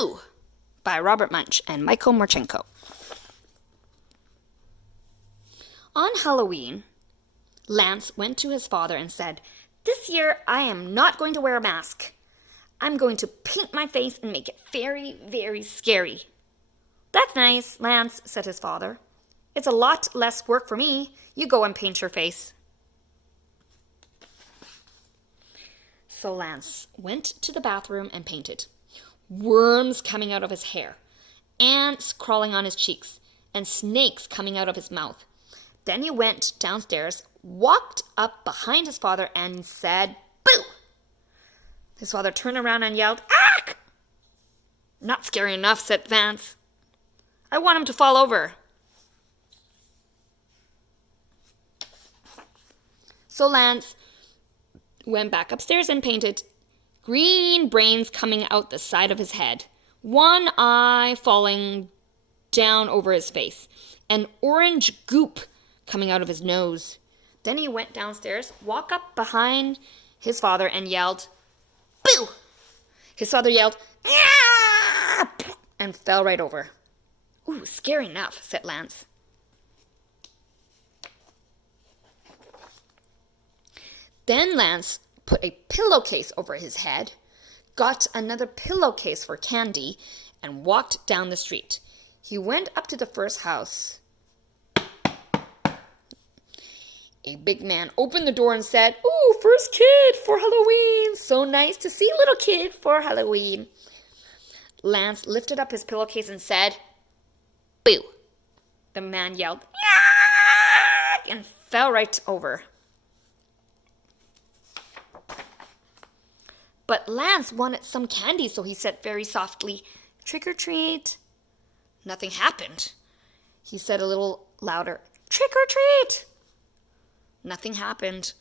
Boo! By Robert Munsch and Michael Morchenko. On Halloween, Lance went to his father and said, "This year I am not going to wear a mask. I'm going to paint my face and make it very, very scary." "That's nice, Lance," said his father. "It's a lot less work for me. You go and paint your face." So Lance went to the bathroom and painted. Worms coming out of his hair, ants crawling on his cheeks, and snakes coming out of his mouth. Then he went downstairs, walked up behind his father, and said, "Boo!" His father turned around and yelled, "Ark!" "Not scary enough," said Vance. "I want him to fall over." So Lance went back upstairs and painted green brains coming out the side of his head, one eye falling down over his face, and orange goop coming out of his nose. Then he went downstairs, walked up behind his father, and yelled, "Boo!" His father yelled, "Ah!" and fell right over. "Ooh, scary enough," said Lance. Then Lance put a pillowcase over his head, got another pillowcase for candy, and walked down the street. He went up to the first house. A big man opened the door and said, "Ooh, first kid for Halloween. So nice to see a little kid for Halloween." Lance lifted up his pillowcase and said, "Boo." The man yelled, "Yak!" and fell right over. But Lance wanted some candy, so he said very softly, "Trick or treat." Nothing happened. He said a little louder, "Trick or treat." Nothing happened.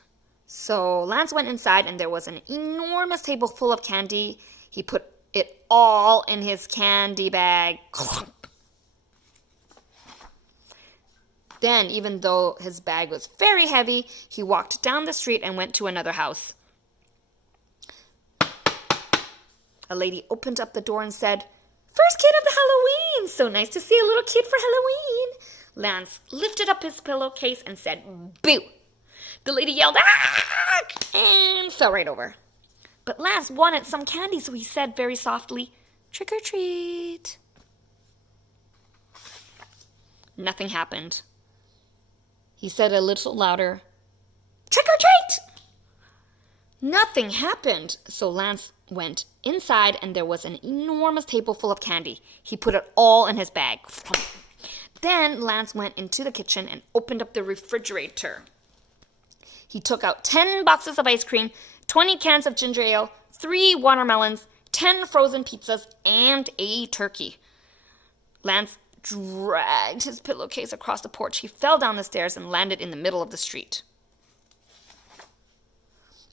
So Lance went inside, and there was an enormous table full of candy. He put it all in his candy bag. Then, even though his bag was very heavy, he walked down the street and went to another house. A lady opened up the door and said, "First kid of the Halloween. So nice to see a little kid for Halloween." Lance lifted up his pillowcase and said, "Boo." The lady yelled, "Ah!" and fell right over. But Lance wanted some candy, so he said very softly, "Trick or treat." Nothing happened. He said a little louder, "Trick or treat." Nothing happened. So Lance went inside, and there was an enormous table full of candy. He put it all in his bag. Then Lance went into the kitchen and opened up the refrigerator. He took out 10 boxes of ice cream, 20 cans of ginger ale, 3 watermelons, 10 frozen pizzas, and a turkey. Lance dragged his pillowcase across the porch. He fell down the stairs and landed in the middle of the street.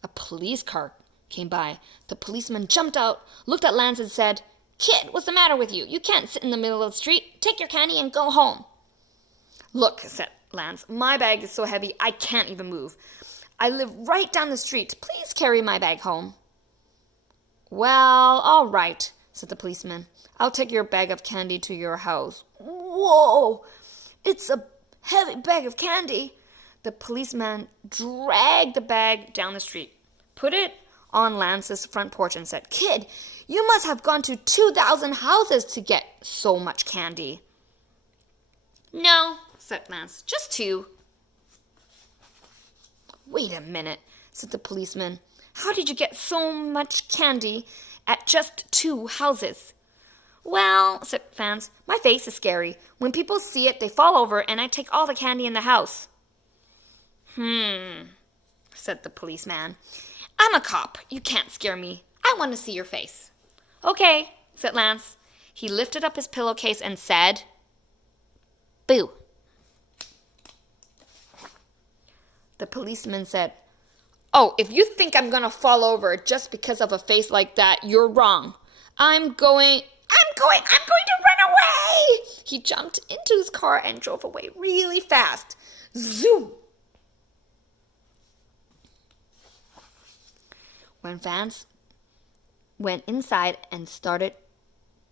A police car came by. The policeman jumped out, looked at Lance, and said, "Kid, what's the matter with you? You can't sit in the middle of the street. Take your candy and go home." "Look," said Lance, "my bag is so heavy I can't even move. I live right down the street. Please carry my bag home." "Well, all right," said the policeman. "I'll take your bag of candy to your house." "Whoa, it's a heavy bag of candy." The policeman dragged the bag down the street, put it on Lance's front porch, and said, "Kid, you must have gone to 2,000 houses to get so much candy." "No," said Lance, "just 2. "Wait a minute," said the policeman. "How did you get so much candy at just 2 houses?" "Well," said Lance, "my face is scary. When people see it, they fall over, and I take all the candy in the house." Said the policeman. "I'm a cop. You can't scare me. I want to see your face." "Okay," said Lance. He lifted up his pillowcase and said, "Boo." The policeman said, "Oh, if you think I'm going to fall over just because of a face like that, you're wrong. I'm going to run away." He jumped into his car and drove away really fast. Zoom! When Vance went inside and started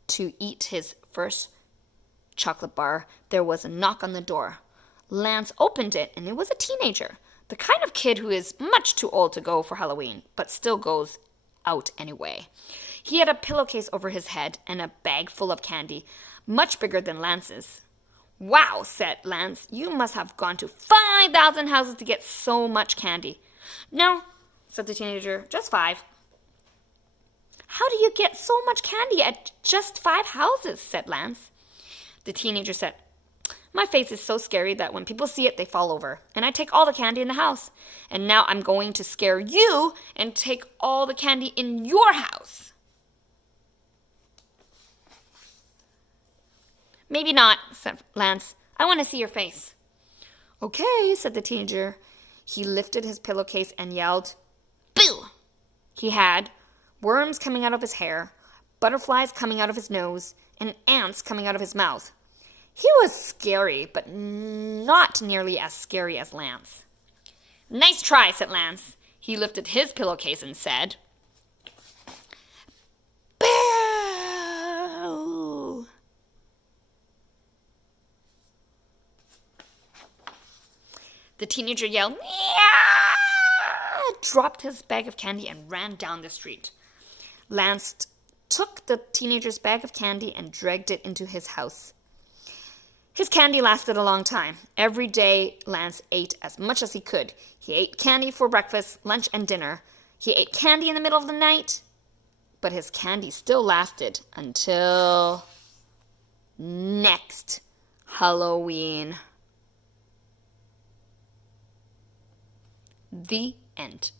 to eat his first chocolate bar, there was a knock on the door. Lance opened it, and it was a teenager, the kind of kid who is much too old to go for Halloween, but still goes out anyway. He had a pillowcase over his head and a bag full of candy, much bigger than Lance's. "Wow," said Lance, "you must have gone to 5,000 houses to get so much candy." "No," said the teenager, "just 5. "How do you get so much candy at just 5 houses?" said Lance. The teenager said, "My face is so scary that when people see it, they fall over, and I take all the candy in the house. And now I'm going to scare you and take all the candy in your house." "Maybe not," said Lance. "I want to see your face." "Okay," said the teenager. He lifted his pillowcase and yelled, "Boo!" He had worms coming out of his hair, butterflies coming out of his nose, and ants coming out of his mouth. He was scary, but not nearly as scary as Lance. "Nice try," said Lance. He lifted his pillowcase and said, "Boo!" The teenager yelled, "Yeah!" dropped his bag of candy and ran down the street. Lance took the teenager's bag of candy and dragged it into his house. His candy lasted a long time. Every day, Lance ate as much as he could. He ate candy for breakfast, lunch, and dinner. He ate candy in the middle of the night, but his candy still lasted until next Halloween. The end.